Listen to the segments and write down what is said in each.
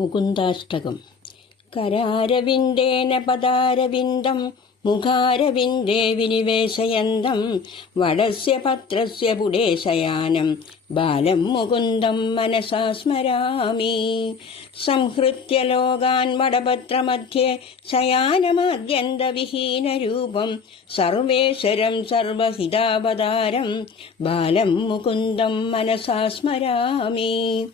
മുകുന്ദാഷ്ടകം. കരാരവിന്ദേന പദാരവിന്ദം മുഖാരവിന്ദേ വിനിവേശയന്തം വടസ്യ പത്രസ്യ പുടേശയാനം ബാലം മുകുന്ദം മനസാ സ്മരാമി. സംഹൃത്യ ലോകാൻ വടപത്രമധ്യേ ശയാനമാദ്യന്തവിഹീനരൂപം സർവേശ്വരം സർവഹിതാവതാരം ബാലം മുകുന്ദം മനസാ സ്മരാമി.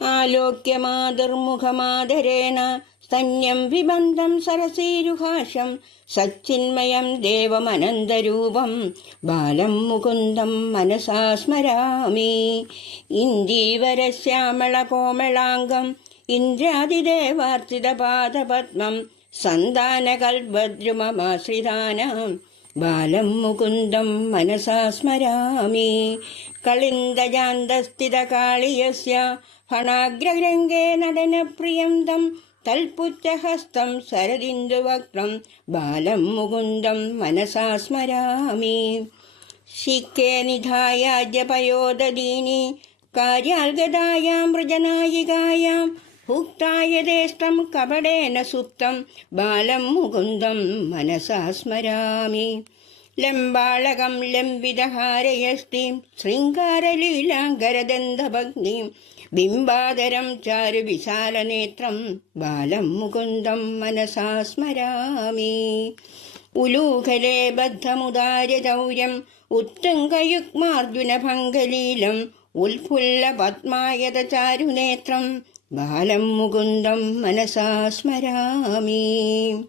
ആലോക്യ മാതർമുഖമാദരേണ സ്തന്യം വിബന്ധം സരസീരുഹാഷം സച്ചിന്മയം ദേവമനന്തരൂപം ബാലം മുകുന്ദം മനസാ സ്മരാമി. ഇന്ദീവരശ്യാമളകോമളാംഗം ഇന്ദ്രാതിദേവാർച്ചിതപാദപത്മം സന്താനകൽഭദ്രുമമാശ്രിതാനാം. ബാലം മുകുന്ദം മനസാ സ്മരാമി. കളിന്ദജാന്തസ്ഥിതകാളിയസ്യ ഫണാഗ്രരംഗേ നടനപ്രിയം തം തൽപുറ്റഹസ്തം ശരദിന്ദുവക്രം ബാലം മുകുന്ദം മനസാ സ്മരാമി. ശിക്കേ നിധായാജ്യപയോദീനി കാര്യാൽഗതായാം ഭുക്തായതേഷ്ടം കപടേന സുപ്തം ബാലം മുകുന്ദം മനസാ സ്മരാമി. ലംബാളകം ലംബിതഹാരയസ്തീം ശൃംഗാരലീലാങ്കരദന്തഭഗ്നിം ബിംബാദരം ചാരു വിശാലനേത്രം ബാലം മുകുന്ദം മനസാ സ്മരാമി. ഉലൂഖലേ ബദ്ധമുദാര്യചൗര്യം ഉത്തുംഗയുഗ്മാർജുനഭംഗലീലം ഉൽഫുല്ല പത്മായത ചാരുനേത്രം ബാലം മുകുന്ദം മനസാ സ്മരാമി.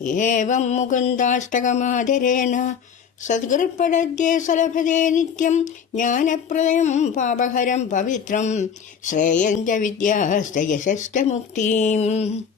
ഏവം മുകുന്ദാഷ്ടകമാദരേണ സദ്ഗൃപ്പടദ്യേ സലഭതേ നിത്യം ജ്ഞാനപ്രദയം പാപഹരം പവിത്രം ശ്രേയഞ്ച വിദ്യാസ്തയശഷ്ടമുക്തിം